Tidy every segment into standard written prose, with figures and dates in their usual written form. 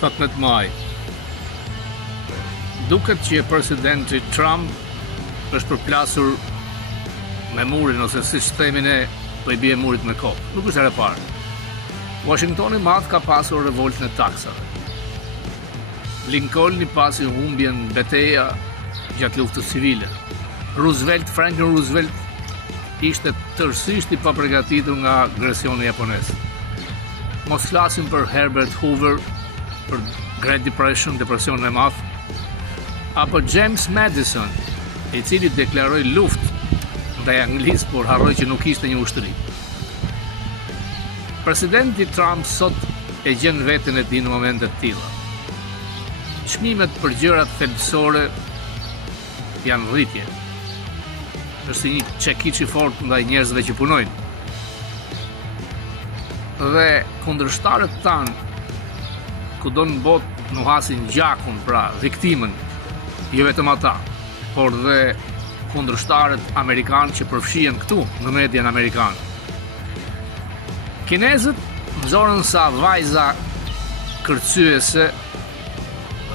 17 maj. Duket që presidenti Trump është përplasur me murin, ose siç themi ne, po I bie murit me kokë. Nuk është herë e parë. Washingtoni madh ka pasur revoltën e taksave. Lincoln I pasi humbjen betejë gjatë luftës civile. Franklin Roosevelt ishte tërësisht I paprgatitur nga agresioni japonez. Mos flasim për Herbert Hoover, për Great Depression, depresionin e madh, apo James Madison, I cili deklaroi luftë ndaj Anglisë, por harroi që nuk ishte një ushtri. Presidenti Trump sot e gjen veten e tij në momente të tilla. Çmimet për gjërat thelbësore janë rritje. Është si një çekiç I fortë ndaj njerëzve që punojnë. Dhe kundërshtarët tanë, kudo në botë nuhasin gjakun, pra viktimën, jo vetëm ata, por dhe kundërshtarët amerikanë që përfshihen këtu në median amerikanë. Kinezët nxorën sa vajza kërcyese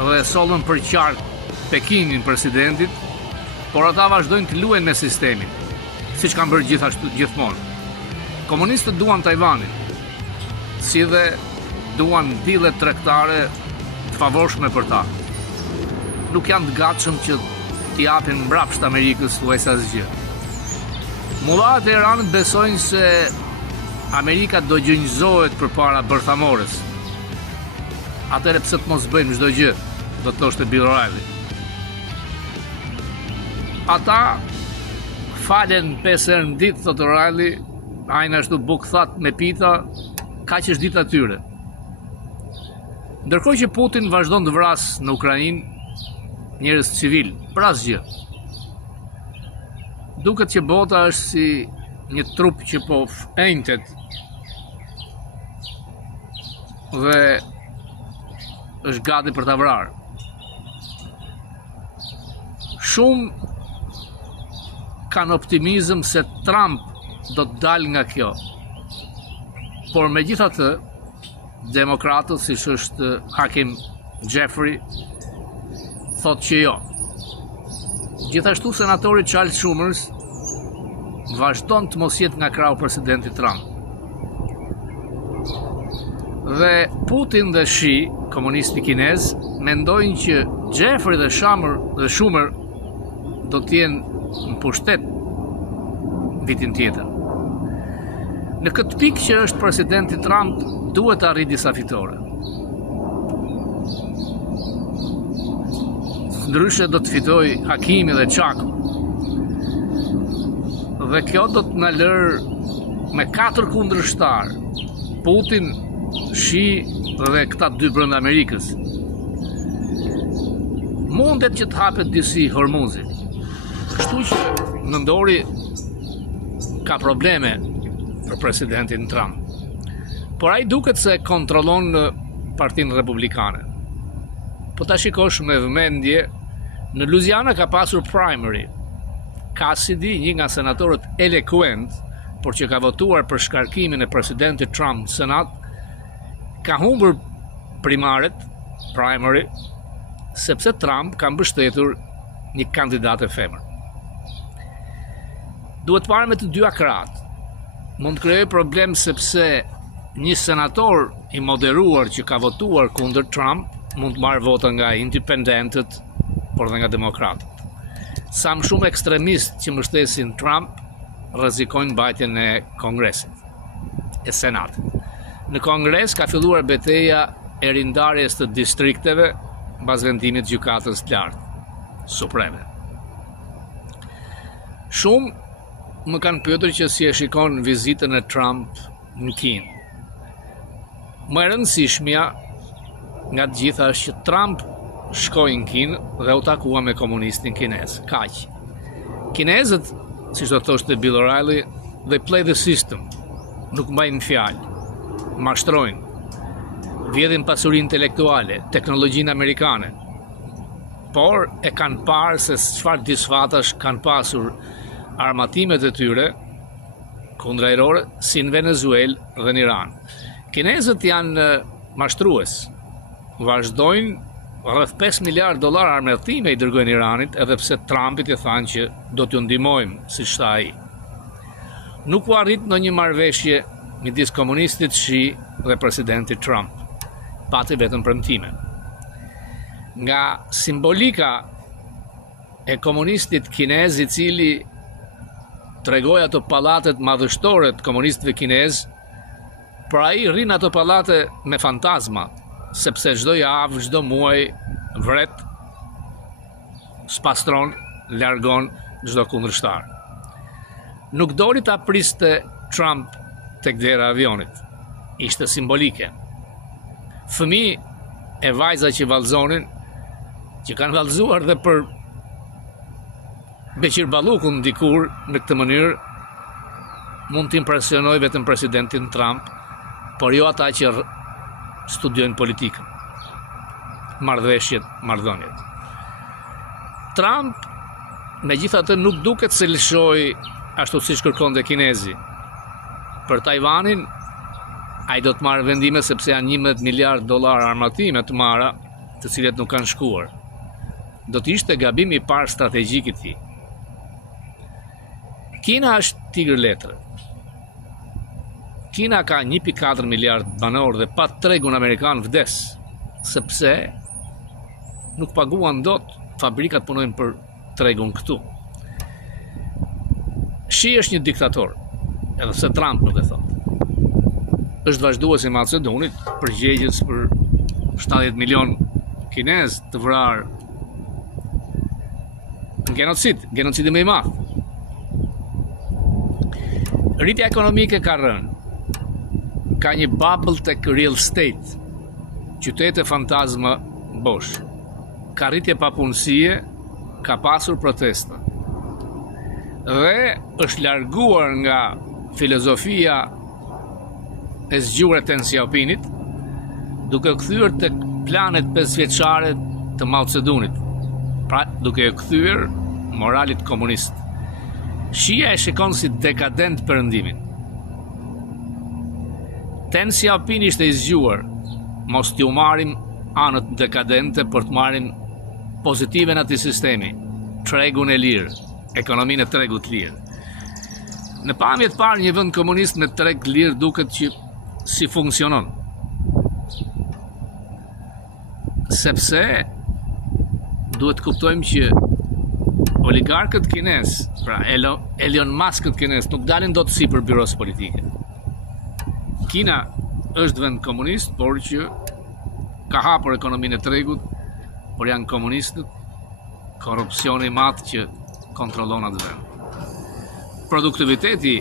dhe sollën për qark Pekinin presidentit, por ata vazhdojnë të luajnë me sistemin, siç kanë bërë gjithmonë. Komunistët duan Tajvanin, si dhe duan dile tregtare të favorshme për ta. Nuk janë të gatshëm që t'i japin mbrapsht Amerikës thuajse asgjë. Mullat e Iranit besojnë se Amerika do gjunjëzohet përpara bërthamores. Atëherë pse të mos bëjmë çdo gjë, do të thoshte Bill O'Reilly. Ata falen 5 herë në ditë, thotë O'Reilly, ajnë ashtu bukëthat me pita, kaq është dita tyre. Ndërkohë që Putin vazhdon të vras në Ukrainë njerëz civil, për asgjë. Duket që bota është si një trup që po enjtet dhe është gati për ta vrarë. Shumë kanë optimizëm se Trump do të dalë nga kjo. Por megjithatë, demokratët, siç është Hakim Jeffrey, thotë që jo. Gjithashtu senatori Charles Schumer vazhdon të mos jetë nga krau presidenti Trump. Dhe Putin dhe Xi, komunisti kinez, mendojnë që Jeffrey dhe Schumer do të jenë në pushtet vitin tjetër. Në këtë pikë që është presidenti Trump, duhet të arrijë disa fitore. Ndryshe do të fitoj Hakimi dhe Chaku. Dhe kjo do të na lërë me 4 kundërshtar, Putin, Xi dhe këta 2 brenda Amerikës. Mundet që të hapet disi Hormuzi. Kështu që nëndori ka probleme për presidentin Trump. Por ai duket se kontrollon Partinë Republikane. Po ta shikosh me vëmendje, në Louisiana ka pasur primary. Cassidy, një nga senatorët eloquent, por që ka votuar për shkarkimin e presidentit Trump në Senat, ka humbur primary, sepse Trump ka mbështetur një kandidat e femër. Duhet parë me të dyja krahët. Mund të krijojë problem sepse një senator I moderuar që ka votuar kundër Trump mund të marrë vota nga independentët, por dhe nga demokratët. Sa më shumë ekstremistë që mbështesin Trump rrezikojnë mbajtjen e Kongresit, e Senatit. Në Kongres ka filluar betejë e rindarjes të distrikteve mbas vendimit të gjykatës së lartë supreme. Shumë më kanë pyetur që si e shikon vizitën e Trump në Kinë. Më e rëndësishmja nga të gjitha është që Trump shkoi në Kinë dhe u takua me komunistin kinez. Kaq. Kinezët, siç do thoshte Bill O'Reilly, they play the system. Nuk mbajnë fjalë. Mashtrojnë. Vjedhin pasurinë intelektuale, teknologjinë amerikane. Por e kanë parë se çfarë disfatash kanë pasur armatimet e tyre kundërajrore si në Venezuelë dhe në Iran. Kinezët janë mashtrues, vazhdojnë rreth 5 miliard dollar armëtime i dërgojnë Iranit, edhe pse Trumpit i thanë që do t'ju ndihmojmë, siç tha ai. Nuk u arrit ndonjë marrëveshje midis komunistit Shi dhe presidentit Trump. Pati vetëm premtime. Nga simbolika e komunistit kinez i cili tregoi ato pallatet madhështore të komunistëve kinez, por ai rrin ato pallate me fantazma, sepse çdo javë, çdo muaj vret, spastron, largon çdo kundërshtar. Nuk doli ta priste Trump tek dera e avionit. Ishte simbolike. Fëmijë e vajza që vallëzonin, që kanë vallëzuar dhe për Beqir Ballukun dikur në këtë mënyrë, mund të impresionoj vetëm presidentin Trump, por jo ata që studiojnë politikën, marrëveshjet, marrëdhëniet. Trump, megjithatë, nuk duket se lëshoi ashtu siç kërkonte kinezi. Për Tajvanin, ai do të marrë vendime sepse janë 11 miliard dollar armatime të marra, të cilet nuk kanë shkuar. Do të ishte gabimi i parë strategjik i tij. Kina është tigër letre. Kina ka 1.4 miliard banor dhe pa tregun amerikan vdes, sepse nuk paguan dot, fabrikat punojnë për tregun këtu. Shi është një diktator, edhe pse Trump nuk e thot. Është vazhduesi i Macedonit, përgjegjës për 70 milion kinez të vrarë në genocidi më i madh. Rritja ekonomike ka rënë. Ka një bubble tek real estate, qytete fantazma bosh. Ka rritje papunësie, ka pasur protesta. Dhe është larguar nga filozofia e zgjuar Deng Xiaopingit, duke kthyer tek planet 5 vjeçare të Mao Zedongit, pra duke kthyer moralit komunist. Shia e shikon si dekadent perëndimin. Deng Xiaoping ishte i zgjuar, mos t'ju marrim anët dekadente për të marrim pozitive në atij sistemi, tregun e lirë, ekonominë e tregut lirë. Në pamje të parë, një vend komunist me treg lirë duket që si funksionon. Sepse duhet kuptojmë që oligarkët kinez, pra Elon Muskët kinez, nuk dalin dot sipër byros politike. Kina është vend komunist, por që ka hapur ekonominë e tregut, por janë komunistët, korrupsioni i madh që kontrollon atë vend. Produktiviteti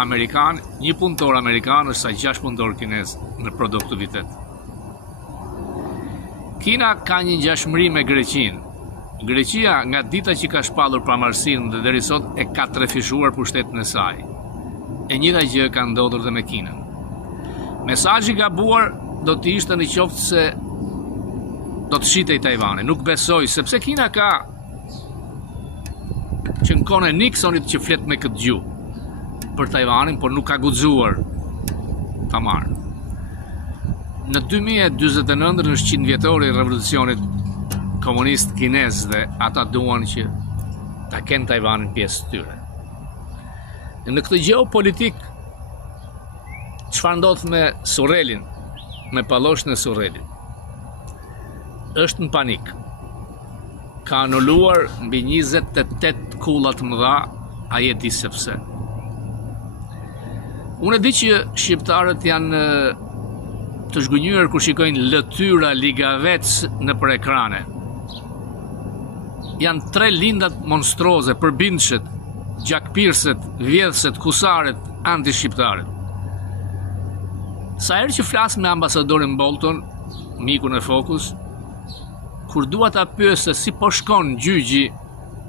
amerikan, një punëtor amerikan është sa 6 punëtor kinez në produktivitet. Kina ka një ngjashmëri me Greqinë. Greqia nga dita që ka shpallur pamërsinë dhe deri sot e ka trefishuar pushtetin e saj. E njëjta gjë ka ndodhur dhe me Kinën. Mesazhi i gabuar do të ishte në qoftë se do të shitej Tajvani. Nuk besoj, sepse Kina ka që në kohën e Nixonit që flet me këtë gjuhë për Tajvanin, por nuk ka guxuar ta marrë. Në 2049 është 100 vjetori i revolucionit komunist kinez dhe ata duan që ta kenë Tajvanin pjesë të tyre. Në këtë geopolitik, çfarë ndodh me Surrelin, me palloshën e Surrelit? Është në panik. Ka anuluar mbi 28 kulla të mëdha, ai e di sepse. Unë e di që shqiptarët janë të zhgënjur kur shikojnë lëtyra ligavec në për ekrane. Janë 3 lindat monstroze, përbindshët, gjakpirset, vjedhset, kusaret, anti-shqiptaret. Sa herë që flas me ambasadorin Bolton, mikun e Focus, kur dua ta pyes se si po shkon gjyqi,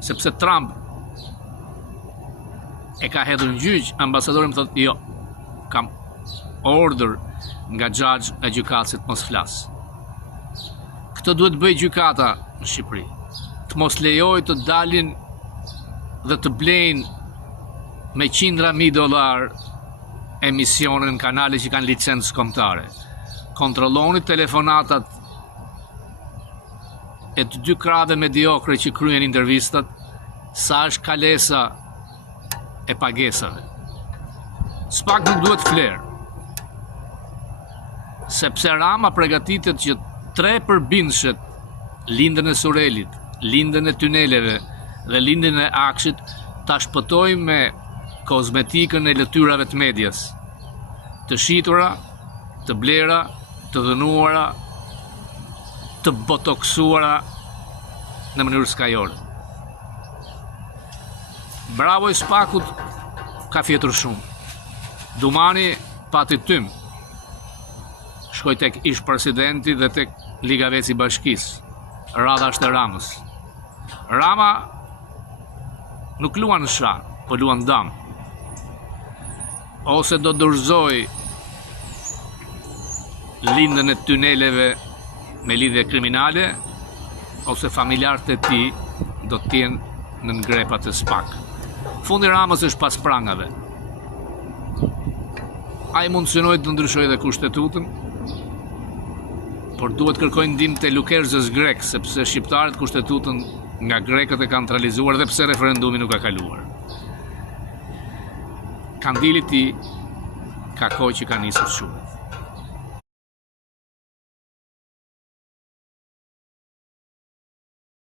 sepse Trump e ka hedhur në gjyq, ambasadori më thotë jo, kam order nga xhaxhi e gjykatësit mos flas. Këtë duhet bëj gjykata në Shqipëri. Të mos lejoj të dalin dhe të blejnë me $100,000 emisionin në kanale që kanë licencë kombëtare. Kontrolloni telefonatat e të dy krave mediokre që kryen intervistat, sa është kalesa e pagesave. S'pak nuk duhet flerë, sepse Rama përgatitet që 3 përbindshët, lindën e Surelit, lindën e tuneleve dhe lindën e Akshit, ta shpëtoj me kozmetikën e lëtyrave të medias, të shitura, të blera, të dhënuara, të botoksuara në mënyrë skajore. Bravo i Spakut ka fjetur shumë. Dumani pati tym. Shkoj tek ish presidenti dhe tek Liga Veci Bashkisë. Radha është e Ramës. Rama nuk luan shah, po luan dam. Ose do dorëzoj lindën e tuneleve me lidhje kriminale, ose familjarët e tij do të jenë në ngrepat e Spak. Fundi Ramës është pas prangave. Ai mund synoj të ndryshojë dhe kushtetutën, por duhet kërkojnë ndihmë te lukerzës grek, sepse shqiptarët kushtetutën nga grekët e kanë realizuar dhe pse referendumi nuk ka kaluar. Kandili i tij ka kohë që ka nisur shumë.